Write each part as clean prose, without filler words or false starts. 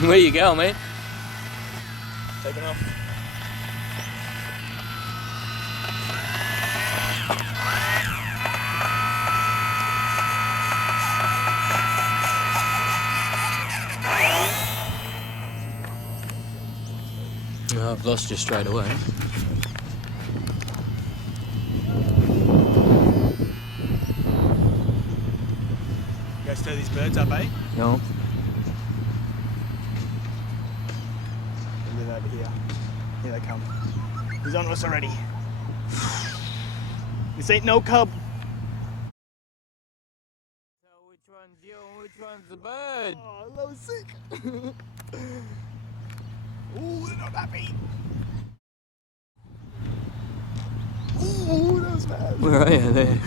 Where you going, mate? Taking off. Oh, I've lost you straight away. Go stir these birds up, eh? No. They're over here. Here they come. He's on us already. This ain't no cub. So which one's you and which one's the bird? Oh, that was sick. Ooh, they're not happy. Ooh, that was bad. Where are you there?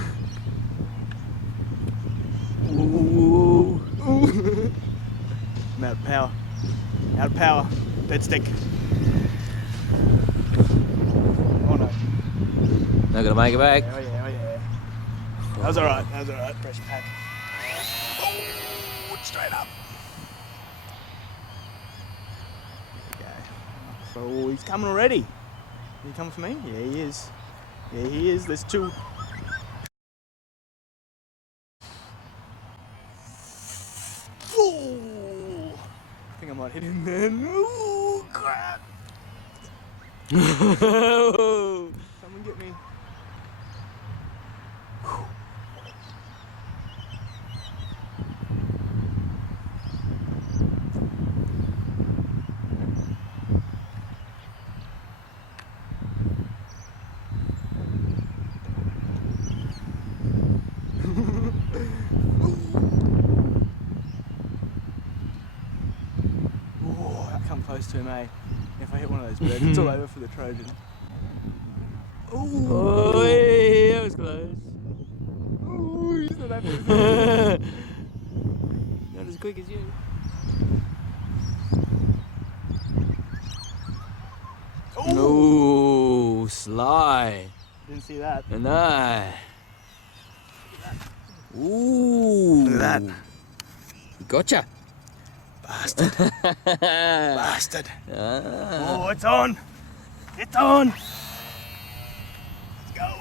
Ooh. Ooh. I'm out of power. Out of power. Dead stick. Oh no. Not gonna make it back. Oh yeah, oh yeah. That was alright, that was alright. Fresh pack. Oh, straight up. Okay. Oh, he's coming already. Is he coming for me? Yeah, he is. Yeah, he is. There's two. Oh, I think I might hit him then. Ooh, crap. Someone get me. Oh, I come close to him, eh? If I hit one of those birds, it's all over for the Trojan. Oh, hey, that was close. Ooh, he's not happy with me. Not as quick as you. Oh, No, sly. didn't see that. No. Ooh. Look at that. Gotcha. Bastard. Bastard. Ah. Oh, it's on. It's on. Let's go.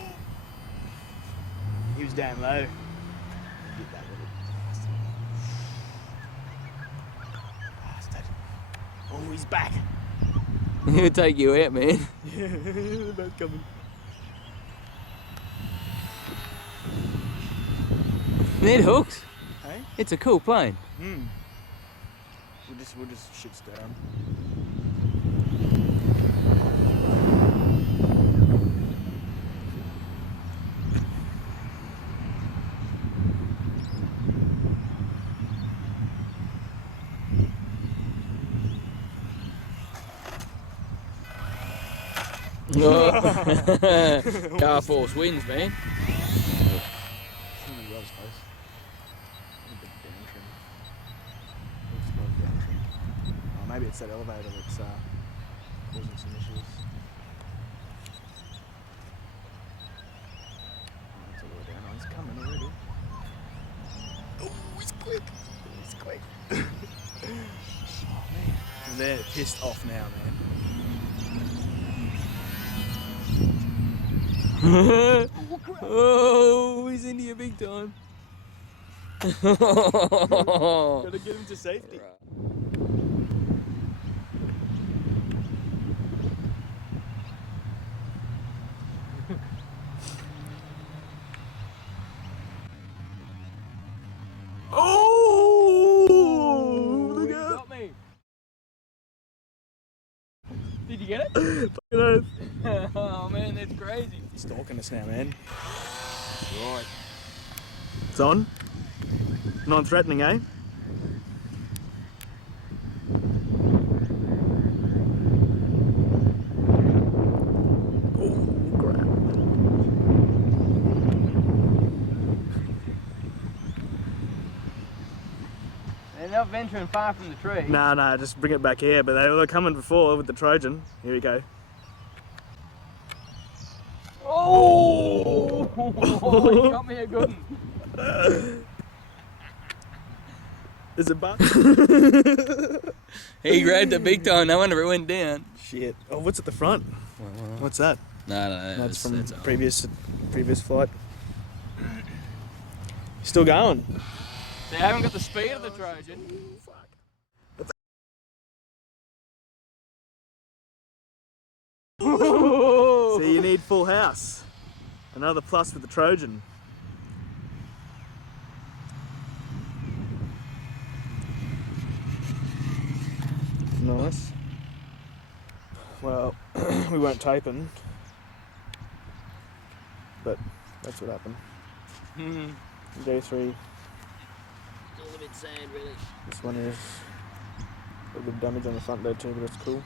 He was damn low. Get that little bastard. Oh, he's back. He'll take you out, man. Yeah, they're both coming. It hooks. Hey? It's a cool plane. Hmm. We'll just shit stir 'em. Car force wins, man. That was close. A bit down trim. Looks like down trim. Oh, maybe it's that elevator that's causing some issues. Oh, it's all the way down. Oh, he's coming already. Oh, he's quick. He's quick. Oh, man. They're pissed off now, man. Oh, he's into you big time. Gotta get him to safety. Oh! Look out! Got me. Did you get it? Fucking oath. Oh man, that's crazy. He's stalking us now, man. Right. It's on. Non-threatening, eh? Oh, crap. They're not venturing far from the tree. Nah, just bring it back here. But they were coming before with the Trojan. Here we go. Oh! You got me a good one. Is it buck? He grabbed it big time. No wonder it went down. Shit. Oh, what's at the front? What's that? No. That's from previous flight. Still going. They haven't got the speed of the Trojan. So you need full house. Another plus with the Trojan. Nice. Well, we weren't taping, but that's what happened. Day 3. All a bit sad, really. This one is a little bit of damage on the front there too, but that's cool.